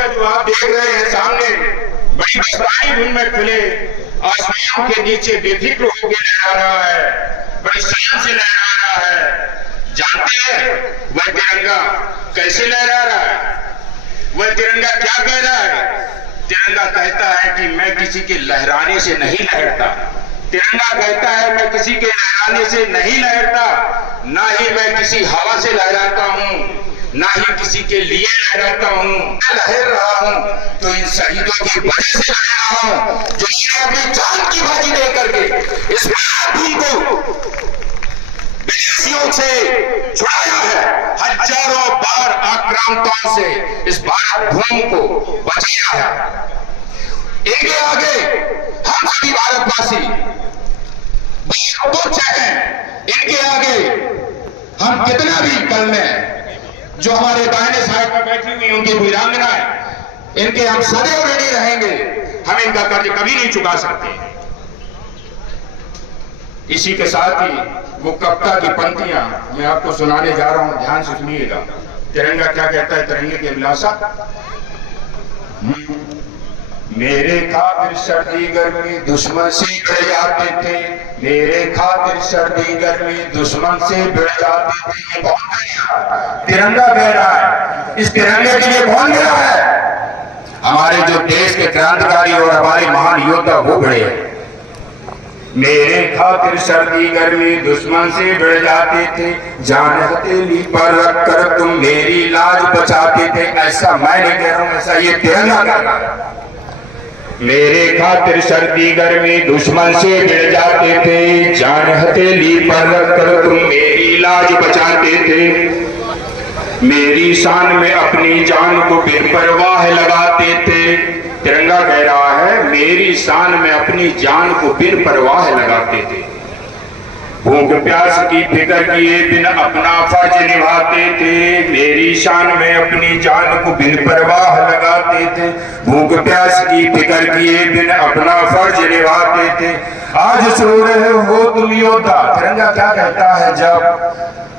तिरंगा जो आप देख रहे हैं सामने, बड़ी मस्तानी धुन में खुले आसमान के नीचे बेफिक्र होकर लहरा रहा है, बड़ी शान से लहरा रहा है। जानते हैं वह तिरंगा कैसे लहरा रहा है? वह तिरंगा क्या कह रहा है? तिरंगा कहता है कि मैं किसी के लहराने से नहीं लहरता। तिरंगा कहता है मैं किसी के लहराने से नहीं लहरता, ना ही मैं किसी हवा से लहराता हूं, ना ही किसी के लिए लहराता हूं। मैं लहर रहा हूं तो इन शहीदों की वजह से लहर रहा हूं, जिन्होंने अपनी जान की बाजी दे करके इस भूमि को विदेशियों से छुड़ाया है, हजारों बार आक्रांताओं से इस भारत भूमि को बचाया है। इनके आगे हम सभी भारतवासी तुच्छ हैं। इनके आगे हम कितना भी कर लें, जो हमारे दाहिने साइड में बैठी हुई उनकी वीरांगनाएं, इनके हम सदैव ऋणी रहेंगे। हम इनका कर्ज कभी नहीं चुका सकते। इसी के साथ ही वो कविता की पंक्तियां मैं आपको सुनाने जा रहा हूं, ध्यान से सुनिएगा। तिरंगा क्या कहता है, तिरंगे की अभिलाषा। मेरे खातिर सर्दी गर्मी दुश्मन से भिड़ जाते थे, मेरे खातिर सर्दी गर्मी दुश्मन से भिड़ जाते थे। ये कौन है? तिरंगा कह रहा है। इस तिरंगे के लिए कौन भिड़ा है? हमारे जो देश के क्रांतिकारी और हमारे महान योद्धा वो भिड़े हैं। मेरे खातिर सर्दी गर्मी दुश्मन से भिड़ जाते थे, जान हथेली पर रख कर तुम मेरी लाज बचाते थे। ऐसा मैं नहीं कह रहा हूं, ऐसा ये तिरंगा कह रहा है। मेरे खातिर सर्दी गर्मी दुश्मन से भिड़ जाते थे, जान हथेली पर रख कर तुम मेरी लाज बचाते थे। मेरी शान में अपनी जान को बेपरवाह लगाते थे। तिरंगा कह रहा है मेरी शान में अपनी जान को बिन परवाह लगाते थे। भूख प्यास की फिक्र किए बिन अपना फर्ज निभाते थे, मेरी शान में अपनी जान को बिन परवाह लगाते थे। भूख प्यास की फिक्र किए बिन अपना फर्ज निभाते थे। आज सो रहे हो तुम योद्धा। तिरंगा क्या कहता है, जब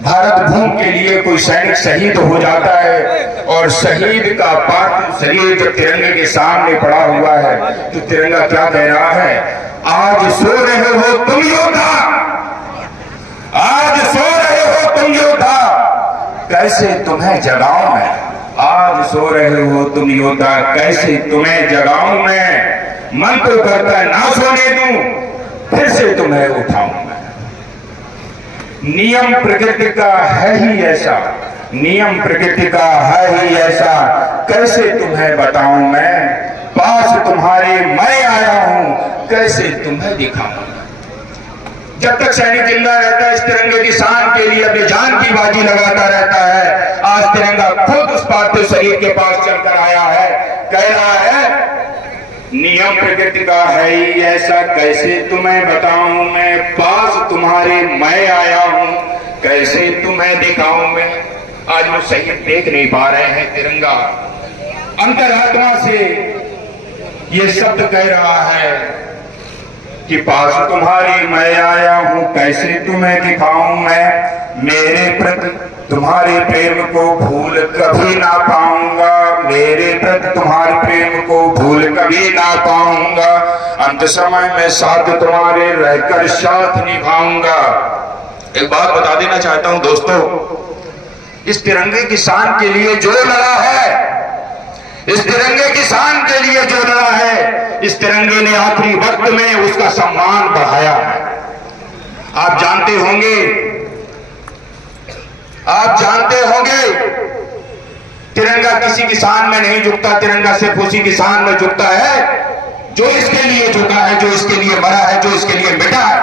भारत भूमि के लिए कोई सैनिक शहीद हो जाता है और शहीद का पार्थिव शरीर जब तिरंगे के सामने पड़ा हुआ है, तो तिरंगा क्या कह रहा है, आज सो रहे हो तुम योद्धा, आज सो रहे हो तुम योद्धा, कैसे तुम्हें जगाऊं मैं। आज सो रहे हो तुम योद्धा, कैसे तुम्हें जगाऊं मैं। मन तो करता है ना सोने दूं, फिर से तुम्हें उठाऊं मैं। नियम प्रकृति का है ही ऐसा, नियम प्रकृति का है ही ऐसा, कैसे तुम्हें बताऊं मैं। पास तुम्हारे मैं आया हूं, कैसे तुम्हें दिखाऊं। जब तक सैनिक जिंदा रहता है, इस तिरंगे की शान के लिए अपनी जान की बाजी लगाता रहता है। आज तिरंगा खुद उस पार्थिव शरीर के पास चलकर आया है, कह रहा है नियम प्रकृति का है ही ऐसा, कैसे तुम्हें बताऊं मैं। पास तुम्हारे मैं आया हूं, कैसे तुम्हें दिखाऊं मैं। आज वो शहीद देख नहीं पा रहे हैं। तिरंगा अंतरात्मा से ये शब्द कह रहा है कि पास तुम्हारी मैं आया हूं, कैसे तुम्हें दिखाऊं मैं। मेरे प्रति तुम्हारे प्रेम को भूल कभी ना पाऊंगा, मेरे प्रति तुम्हारे प्रेम को भूल कभी ना पाऊंगा। अंत समय में साथ तुम्हारे रहकर साथ निभाऊंगा। एक बात बता देना चाहता हूं दोस्तों, इस तिरंगे की शान के लिए जो लड़ा है, इस तिरंगे की शान के लिए जो लड़ा है, इस तिरंगे ने आखिरी वक्त में उसका सम्मान बढ़ाया है। आप जानते होंगे, आप जानते होंगे, तिरंगा किसी की शान में नहीं झुकता, तिरंगा सिर्फ उसी की शान में झुकता है जो इसके लिए झुका है, जो इसके लिए मरा है, जो इसके लिए मिटा है।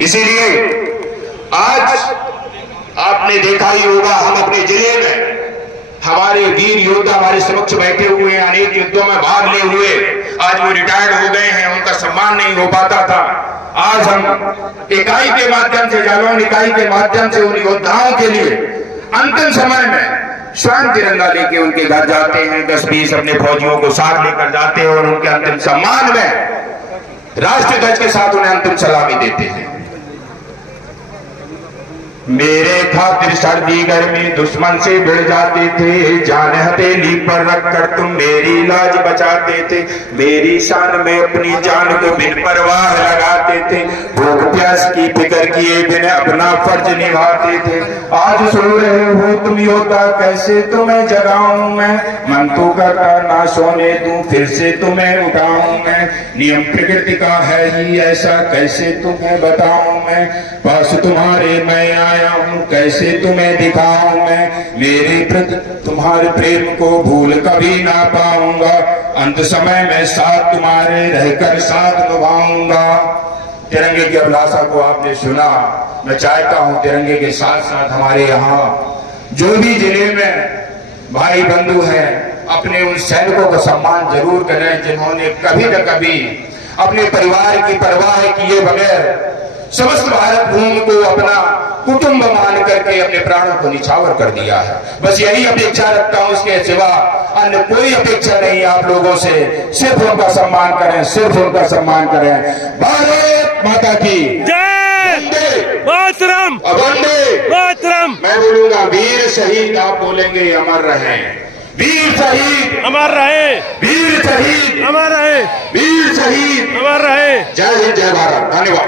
इसीलिए आज आपने देखा ही होगा, हम अपने जिले में हमारे वीर योद्धा हमारे समक्ष बैठे हुए हैं, अनेक युद्धों में भाग लिए हुए, आज वो रिटायर्ड हो गए हैं, उनका सम्मान नहीं हो पाता था। आज हम इकाई के माध्यम से, जालौन इकाई के माध्यम से उन योद्धाओं के लिए अंतिम समय में स्वयं तिरंगा लेके उनके घर जाते हैं, 10-20 अपने फौजियों को साथ लेकर जाते हैं और उनके अंतिम सम्मान में राष्ट्रीय ध्वज के साथ उन्हें अंतिम सलामी देते हैं। मेरे खातिर सर्दी गर्मी दुश्मन से भिड़ जाते थे, जान हथेली पर रखकर तुम मेरी लाज बचाते थे, मेरी शान में अपनी जान को बिन परवाह लगाते थे, भूख प्यास की फिक्र किए बिन अपना फर्ज निभाते थे। आज सो रहे हो तुम योद्धा, कैसे तुम्हें जगाऊं मैं, मन तो करता ना सोने दूं, फिर से तुम्हें उठाऊं मैं, नियम प्रकृति का है ही ऐसा, कैसे तुम्हें बताऊं मैं, पास तुम्हारे मैं आया हूं, कैसे तुम्हें दिखाऊं मैं, मेरे प्रति तुम्हारे प्रेम को भूल कभी ना पाऊंगा, अंत समय में साथ तुम्हारे रहकर साथ निभाऊंगा। तिरंगे की अभिलाषा को आपने सुना। मैं चाहता हूं तिरंगे के साथ साथ हमारे यहाँ जो भी जिले में भाई बंधु हैं, अपने उन सैनिकों का सम्मान जरूर करें जिन्होंने कभी न कभी अपने परिवार की परवाह किए बगैर समस्त भारत भूमि को अपना कुटुंब मान करके अपने प्राणों को निछावर कर दिया है। बस यही अपेक्षा रखता हूं, इसके सिवा अन्य कोई अपेक्षा नहीं आप लोगों से। सिर्फ उनका सम्मान करें, सिर्फ उनका सम्मान करें। भारत माता की जय, मातरम, वंदे मातरम। मैं बोलूंगा वीर शहीद, आप बोलेंगे अमर रहे, वीर शहीद अमर रहे, वीर शहीद अमर रहे, वीर शहीद अमर रहे। जय हिंद, जय भारत। धन्यवाद।